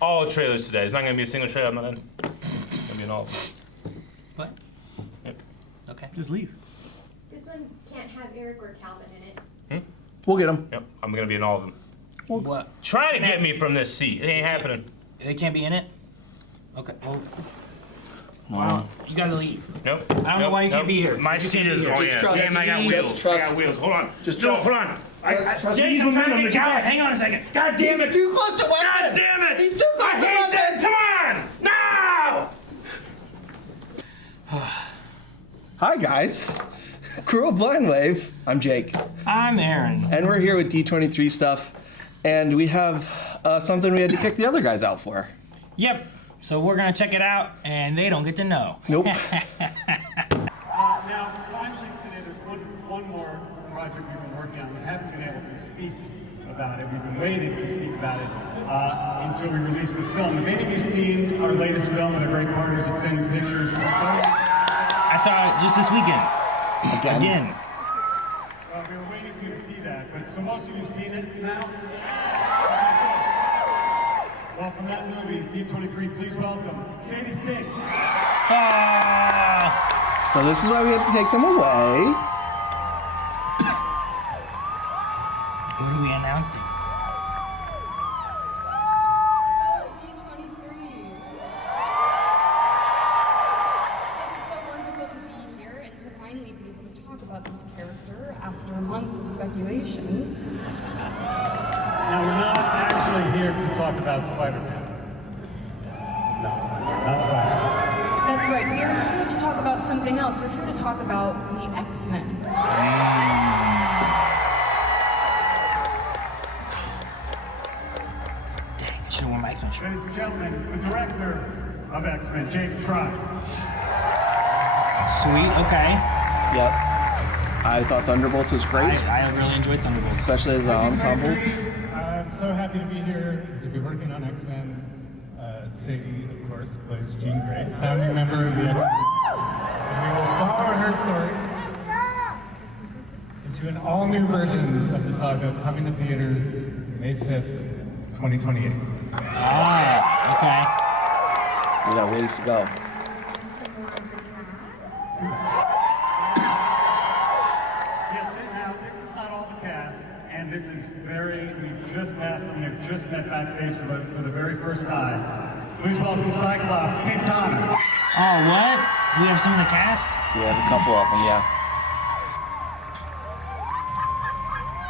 all the trailers today. It's not gonna be a single trailer I'm not in. It's gonna be in all of them. What? Yep. Okay. Just leave. This one can't have Eric or Calvin in it. We'll get them. Yep, I'm gonna be in all of them. What? Try to get me from this seat. It ain't happening. They can't be in it? Okay, well, you gotta leave. Nope. I don't know why you can't be here. My seat is, oh yeah. trust Damn, I got me. wheels. Just trust I got wheels. Hold on. Just No, trust- hold on. trust Jake, me. I'm trying to get Calvin. Hang on a second. God damn it. He's too close to weapons. God damn it. He's too close I to hate that. weapons. Come on. No! Hi guys, crew of Blind Wave. I'm Jake, I'm Aaron. and we're here with D23 stuff, and we have something we had to kick the other guys out for. Yep, so we're gonna check it out, and they don't get to know. Nope. Now, finally today, there's one more project we've been working on. We haven't been able to speak about it. We've been waiting to speak about it until we release the film. Have any of you seen our latest film with the great partners at Send Pictures? I saw it just this weekend. Again. Well, we were waiting for you to see that, but so most of you have seen it now? Well, from that movie, D23, please welcome Sadie Sink. So this is why we have to take them away. What are we announcing? D23. It's so wonderful to be here and to finally be able to talk about this character after months of speculation. Now, we're not actually here to talk about Spider-Man. No, not Spider-Man. That's right, we are here to talk about something else. We're here to talk about the X-Men. Dang, I should've worn my X-Men shirt. Ladies and gentlemen, the director of X-Men, Jake Trout. Sweet, okay. Yep. I thought Thunderbolts was great, I really enjoyed Thunderbolts. especially as an ensemble. So happy to be here to be working on X-Men. Sadie, of course, plays Jean Grey, founding member of the X-Men. And we will follow her story into an all-new version of the saga coming to theaters May 5th, 2028. Okay. We got ways to go. Yes, now, this is not all the cast, and this is we've just met them, we've just met backstage for the very first time. Please welcome Cyclops, King Connor. Oh, what? We have some in the cast? We have a couple of them, yeah.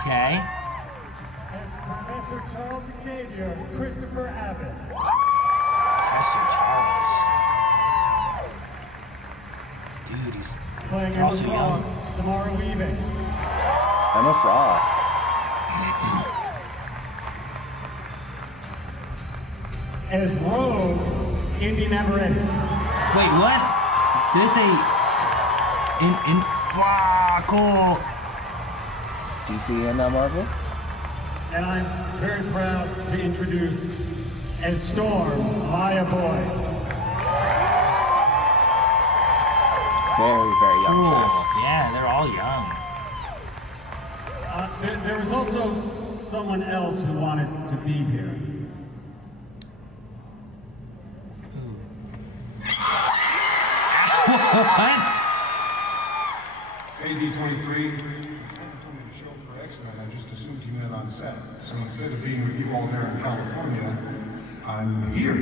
Okay. And Professor Charles Xavier, Christopher Abbott. Professor Charles. Dude, he's Playing they're all so Emma young. Frost, Samara Weaving. Emma Frost. As Rogue, Indy Marietta. Wait, what? Did they say wow, cool. DC and Marvel. And I'm very proud to introduce as Storm, Maya Boyd. Very, very young Cool. cast. Yeah, they're all young. There was also someone else who wanted to be here. What? Hey, D23. I haven't come to the show for X-Men. I just assumed you met on set. So instead of being with you all there in California, I'm here.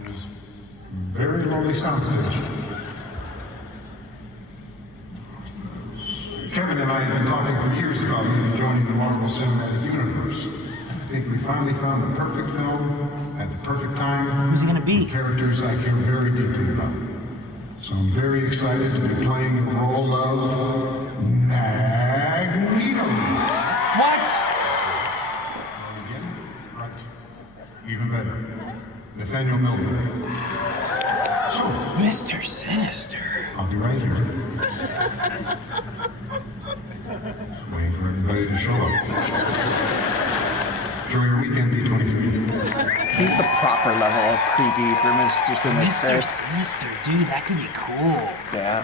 It was very lonely soundstage. Kevin and I have been talking for years about you joining the Marvel Cinematic Universe. And I think we finally found the perfect film at the perfect time. Who's he gonna be? With characters I care very deeply about. So I'm very excited to be playing the role of Magneto. What? Again? Right. Even better. Nathaniel Milbury. So, Mr. Sinister. I'll be right here. Waiting for everybody to show up. Enjoy your weekend, D23. He's the proper level of creepy for Mr. Sinister. Mr. Sinister, dude, that could be cool. Yeah.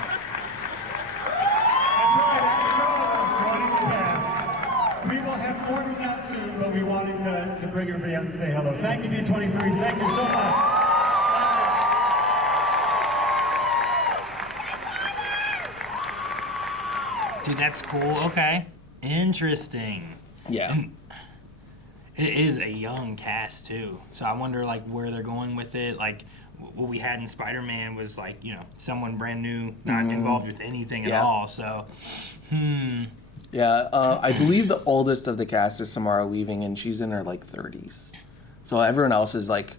That's right, after all of us joining the cast, we will have more to announce soon, but so we wanted to bring everybody out to say hello. Thank you, D23. Thank you so much. Dude, that's cool. Okay. Interesting. Yeah. And it is a young cast, too. So I wonder, like, where they're going with it. Like, what we had in Spider-Man was, like, you know, someone brand new, not involved with anything at all. So, Yeah, I believe the oldest of the cast is Samara Weaving, and she's in her, like, 30s. So everyone else is, like,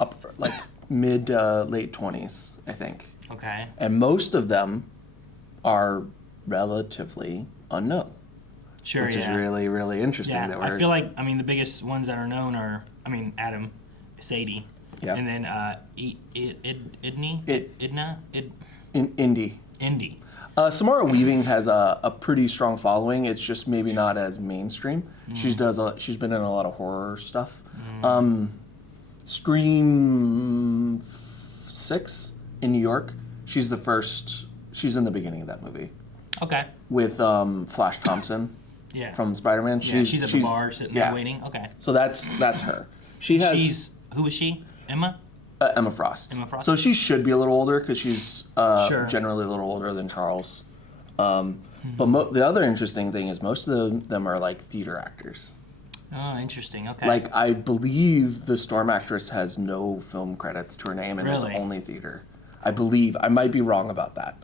up, like, mid to late 20s, I think. okay. And most of them are relatively unknown. Sure, Which yeah. is really, really interesting. Yeah, That we're, I feel like, I mean, the biggest ones that are known are, I mean, Adam, Sadie, Yeah. and then Idney? Idna? in indie. Indy. Samara Weaving has a pretty strong following. It's just maybe not as mainstream. She's been in a lot of horror stuff. Scream 6 in New York. She's in the beginning of that movie Okay. with Flash Thompson Yeah. from Spider-Man. Yeah, she's at the bar sitting there waiting. Okay. So that's her. Who is she? Emma? Emma Frost. Emma Frost? So she should be a little older because she's Sure. generally a little older than Charles. But the other interesting thing is most of them are like theater actors. Oh, interesting. Okay. Like I believe the Storm actress has no film credits to her name and is Really? only theater. I believe. I might be wrong about that.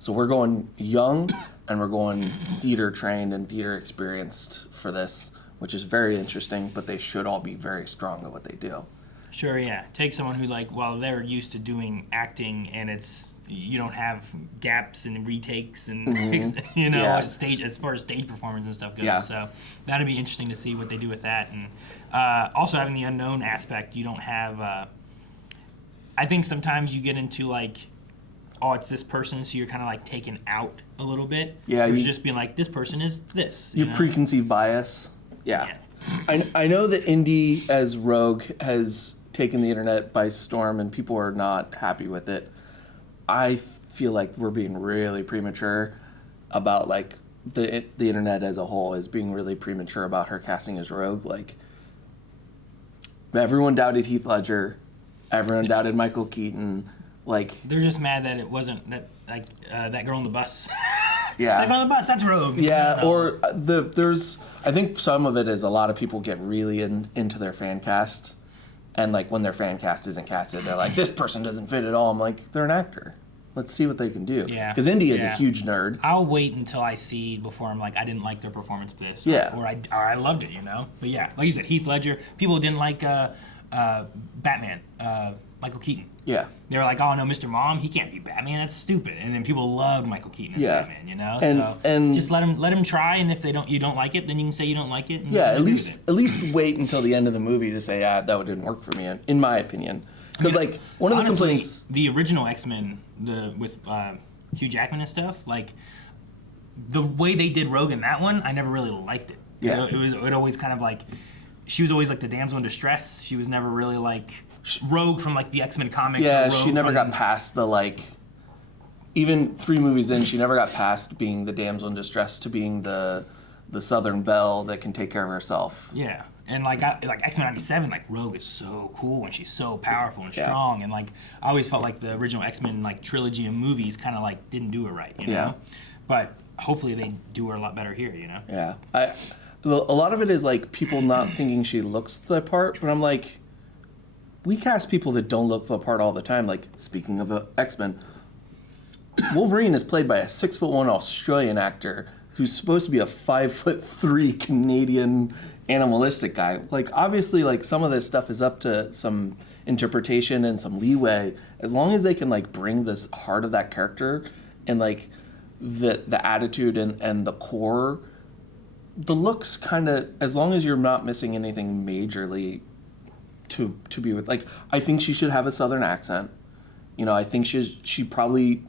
So we're going young and we're going theater trained and theater experienced for this, which is very interesting. But they should all be very strong at what they do. Sure, yeah. Take someone who, like, well, they're used to doing acting and it's, you don't have gaps and retakes and, you know, Yeah. as far as stage performance and stuff goes. Yeah. So that'd be interesting to see what they do with that. And also having the unknown aspect, you don't have, I think sometimes you get into, like, oh, it's this person, so you're kind of, like, taken out a little bit. Yeah, You're you- just being like, this person is this. Your you know? preconceived bias. Yeah. I know that Indy as Rogue has taken the internet by storm and people are not happy with it. I feel like we're being really premature about like the internet as a whole is being really premature about her casting as Rogue. Like everyone doubted Heath Ledger, everyone doubted Michael Keaton. Like They're just mad that it wasn't that, like, that girl on the bus. yeah. That girl on the bus, that's Rogue. Yeah, You know? or there's I think some of it is a lot of people get really into their fan cast, and like when their fan cast isn't casted, they're like, this person doesn't fit at all. I'm like, they're an actor. Let's see what they can do. Yeah. Because Indy is a Yeah. huge nerd. I'll wait until I see before I'm like, I didn't like their performance for this. Yeah. Or I loved it, you know? But yeah, like you said, Heath Ledger, people didn't like Batman, Michael Keaton. Yeah. They were like, oh no, Mr. Mom, he can't be Batman, that's stupid. And then people loved Michael Keaton as Yeah. Batman, you know? And just let him try, and if you don't like it, then you can say you don't like it. And Yeah, agree at with least wait until the end of the movie to say, that didn't work for me, in my opinion. Because like one of the Honestly, complaints. the original X-Men, with Hugh Jackman and stuff, like the way they did Rogue in that one, I never really liked it. You Yeah. know, it always kind of like she was always like the damsel in distress. She was never really like Rogue from like the X-Men comics. Yeah, or Rogue she never from, got past the like. Even 3 movies in, she never got past being the damsel in distress to being the Southern belle that can take care of herself. Yeah, and like X-Men '97, like Rogue is so cool and she's so powerful and Yeah. strong, and like I always felt like the original X-Men like trilogy of movies kind of like didn't do it right, you know. Yeah. But hopefully they do her a lot better here, you know. Yeah, a lot of it is like people not thinking she looks the part, but I'm like, we cast people that don't look the part all the time. Like speaking of X-Men, Wolverine is played by a 6'1" Australian actor who's supposed to be a 5'3" Canadian animalistic guy. Like obviously, like some of this stuff is up to some interpretation and some leeway, as long as they can like bring this heart of that character and like the attitude and the core. The looks kind of, as long as you're not missing anything majorly to be with, like, I think she should have a Southern accent. You know, I think she probably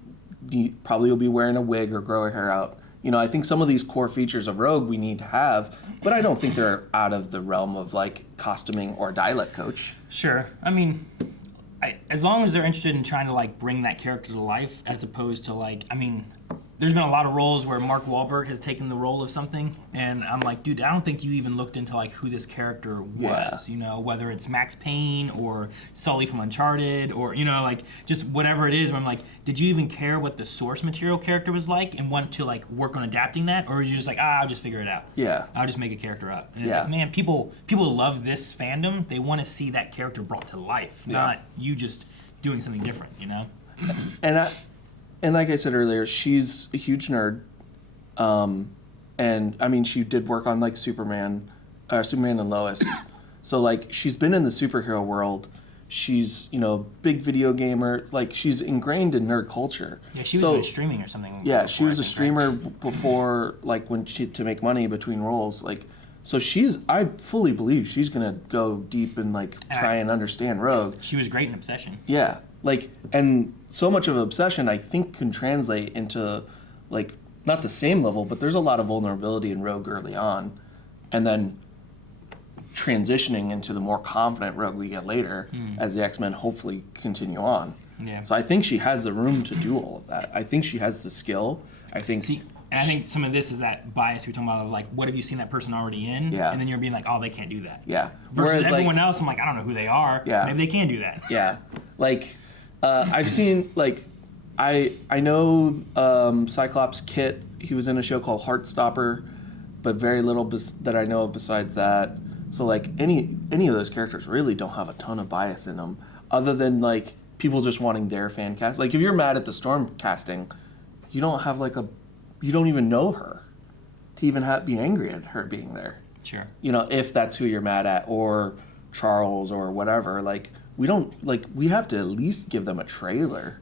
will be wearing a wig or grow her hair out. You know, I think some of these core features of Rogue we need to have, but I don't think they're out of the realm of, like, costuming or dialect coach. Sure. I mean, as long as they're interested in trying to like bring that character to life, as opposed to like, I mean, there's been a lot of roles where Mark Wahlberg has taken the role of something, and I'm like, dude, I don't think you even looked into like who this character was. Yeah. You know, whether it's Max Payne or Sully from Uncharted, or you know, like just whatever it is. Where I'm like, did you even care what the source material character was like, and want to like work on adapting that, or is you just like, I'll just figure it out. Yeah. I'll just make a character up. And it's Yeah. like, man, people love this fandom. They want to see that character brought to life, not you just doing something different. You know. And like I said earlier, she's a huge nerd. And I mean, she did work on like Superman and Lois. So like, she's been in the superhero world. She's, you know, big video gamer. Like, she's ingrained in nerd culture. Yeah, she was doing streaming or something. Yeah, before, she was I a think, streamer right? before, like, when she to make money between roles. Like, so I fully believe she's gonna go deep and like try and understand Rogue. She was great in Obsession. Yeah, like, and so much of Obsession I think can translate into, like, not the same level, but there's a lot of vulnerability in Rogue early on, and then transitioning into the more confident Rogue we get later as the X-Men hopefully continue on. Yeah. So I think she has the room to do all of that. I think she has the skill. I think. And I think some of this is that bias we were talking about of like, what have you seen that person already in? Yeah. And then you're being like, oh, they can't do that. Yeah. Versus Whereas, everyone like, else, I'm like, I don't know who they are. Yeah. Maybe they can do that. Yeah, like I've seen like I know Cyclops Kit. He was in a show called Heartstopper, but very little that I know of besides that. So like any of those characters really don't have a ton of bias in them, other than like people just wanting their fan cast. Like if you're mad at the Storm casting, you don't have like you don't even know her to even be angry at her being there. Sure. You know, if that's who you're mad at, or Charles or whatever, like we have to at least give them a trailer.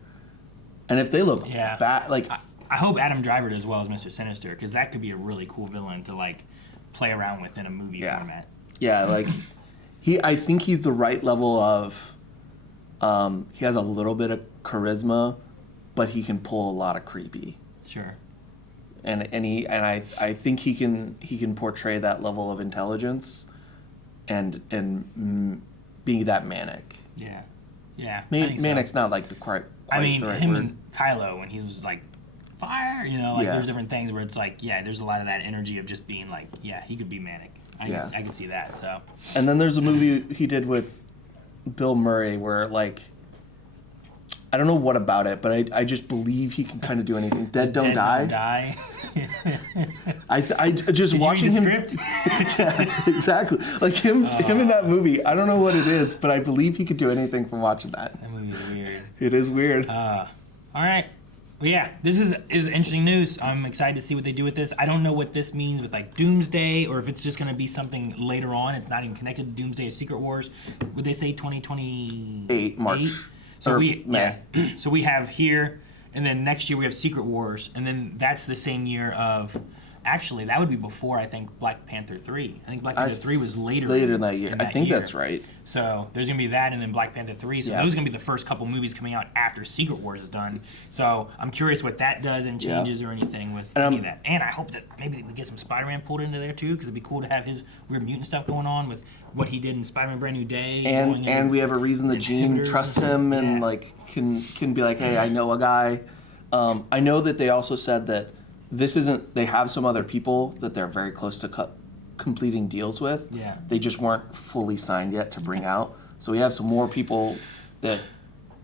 And if they look bad, like I hope Adam Driver does well as Mr. Sinister, because that could be a really cool villain to like play around with in a movie format. Yeah, like I think he's the right level of he has a little bit of charisma, but he can pull a lot of creepy. Sure. And I think he can portray that level of intelligence and be that manic. Yeah. Yeah. Manic's not like the quite I mean, the right him word. and Kylo, when he was like, fire, you know, like Yeah. there's different things where it's like, yeah, there's a lot of that energy of just being like, yeah, he could be manic. I can see that, so. And then there's a movie he did with Bill Murray where, like, I don't know what about it, but I just believe he can kind of do anything. Dead Don't Die. I just Did watching you him. read the script? Yeah, exactly. Like him in that movie. I don't know what it is, but I believe he could do anything from watching that. That movie is weird. It is weird. All right. Well, yeah, this is interesting news. I'm excited to see what they do with this. I don't know what this means with like Doomsday, or if it's just going to be something later on. It's not even connected to Doomsday or Secret Wars. Would they say 2028? March. So Or May. So we have here, and then next year we have Secret Wars, and then that's the same year of. Actually, that would be before, I think, Black Panther 3. I think Black Panther 3 was later in that year. I think that's right. So there's going to be that, and then Black Panther 3. So those are going to be the first couple movies coming out after Secret Wars is done. So I'm curious what that does and changes or anything with any of that. And I hope that maybe we get some Spider-Man pulled into there, too, because it'd be cool to have his weird mutant stuff going on with what he did in Spider-Man Brand New Day. And we have a reason that Jean trusts him and like can be like, hey, I know a guy. I know that they also said that this isn't. They have some other people that they're very close to completing deals with. Yeah. They just weren't fully signed yet to bring out. So we have some more people that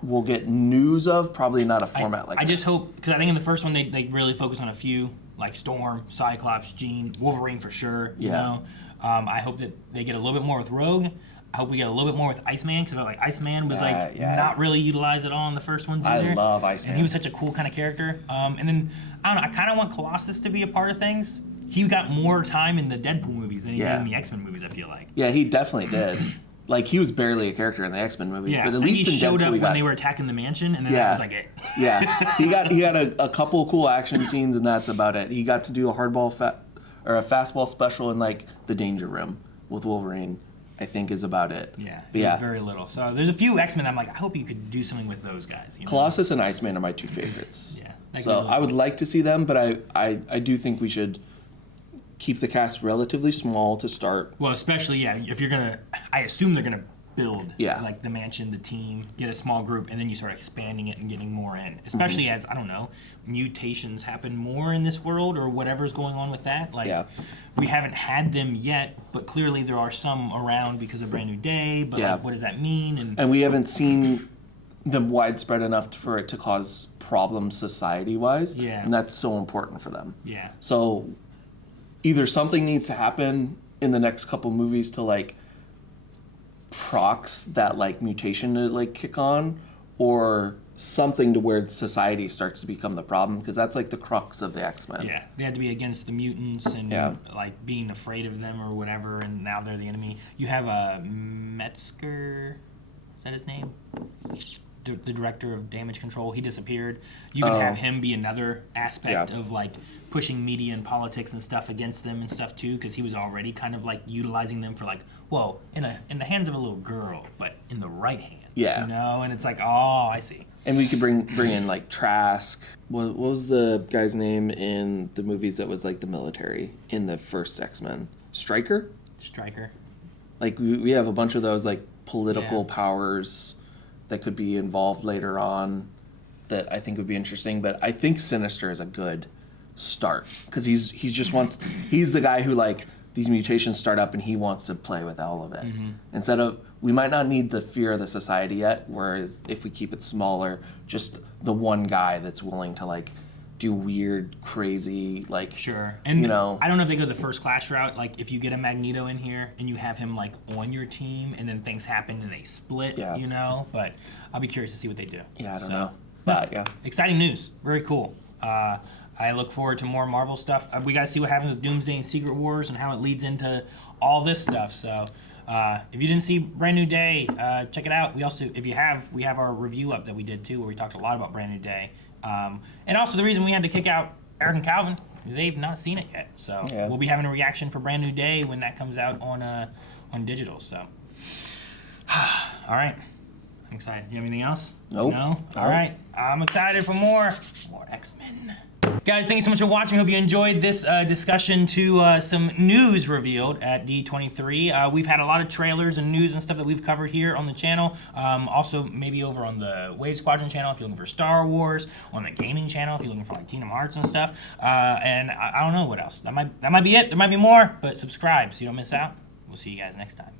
we'll get news of. Probably not a format like. I just hope, because I think in the first one they really focus on a few, like Storm, Cyclops, Jean, Wolverine for sure. You know, I hope that they get a little bit more with Rogue. I hope we get a little bit more with Iceman, because like Iceman was not really utilized at all in the first ones either. I love Iceman. And he was such a cool kind of character. And then, I don't know, I kind of want Colossus to be a part of things. He got more time in the Deadpool movies than he did in the X-Men movies, I feel like. Yeah, he definitely did. Like, he was barely a character in the X-Men movies, but at least he in showed Deadpool, up when they were attacking the mansion, and then that was like it. Yeah, he got a couple cool action scenes, and that's about it. He got to do a a fastball special in like the Danger Room with Wolverine. I think is about it. Yeah, it was very little. So there's a few X-Men I'm like, I hope you could do something with those guys. You know? Colossus and Iceman are my two favorites. Yeah. So I would like to see them, but I do think we should keep the cast relatively small to start. Well, especially, if you're going to, I assume they're going to build Yeah. like the mansion, the team, get a small group, and then you start expanding it and getting more in. Especially as, I don't know, mutations happen more in this world or whatever's going on with that. Like, Yeah. we haven't had them yet, but clearly there are some around because of Brand New Day. But Yeah. like, what does that mean? And we haven't seen them widespread enough for it to cause problems society-wise. Yeah. And that's so important for them. Yeah. So either something needs to happen in the next couple movies to like prox that like mutation to like kick on, or something to where society starts to become the problem, because that's like the crux of the X-Men. Yeah, they had to be against the mutants and Yeah. like being afraid of them or whatever, and now they're the enemy. You have a Metzger, is that his name? The director of Damage Control. He disappeared. You can have him be another aspect Yeah. of like pushing media and politics and stuff against them and stuff too, because he was already kind of like utilizing them for like, whoa, in the hands of a little girl, but in the right hands. Yeah. You know, and it's like, oh, I see. And we could bring in like Trask. What was the guy's name in the movies that was like the military in the first X-Men? Stryker? Stryker. Like we have a bunch of those like political Yeah. powers that could be involved later on that I think would be interesting. But I think Sinister is a good start, because he's the guy who like these mutations start up and he wants to play with all of it. Instead of, we might not need the fear of the society yet, whereas if we keep it smaller, just the one guy that's willing to like do weird, crazy, like, Sure. And you know, I don't know if they go the first class route. Like, if you get a Magneto in here and you have him like on your team, and then things happen and they split, Yeah. you know. But I'll be curious to see what they do. yeah, I don't So, know. But yeah. exciting news. Very cool. I look forward to more Marvel stuff. We got to see what happens with Doomsday and Secret Wars and how it leads into all this stuff. So if you didn't see Brand New Day, check it out. We also, if you have, we have our review up that we did too, where we talked a lot about Brand New Day. And also the reason we had to kick out Eric and Calvin, they've not seen it yet. So Yeah. we'll be having a reaction for Brand New Day when that comes out on digital. So all right. I'm excited. You have anything else? Nope. No? All right. I'm excited for more X-Men. Guys, thank you so much for watching. Hope you enjoyed this discussion to some news revealed at D23. We've had a lot of trailers and news and stuff that we've covered here on the channel. Also, maybe over on the Wave Squadron channel if you're looking for Star Wars, on the gaming channel if you're looking for like Kingdom Hearts and stuff. And I don't know what else. That might be it. There might be more, but subscribe so you don't miss out. We'll see you guys next time.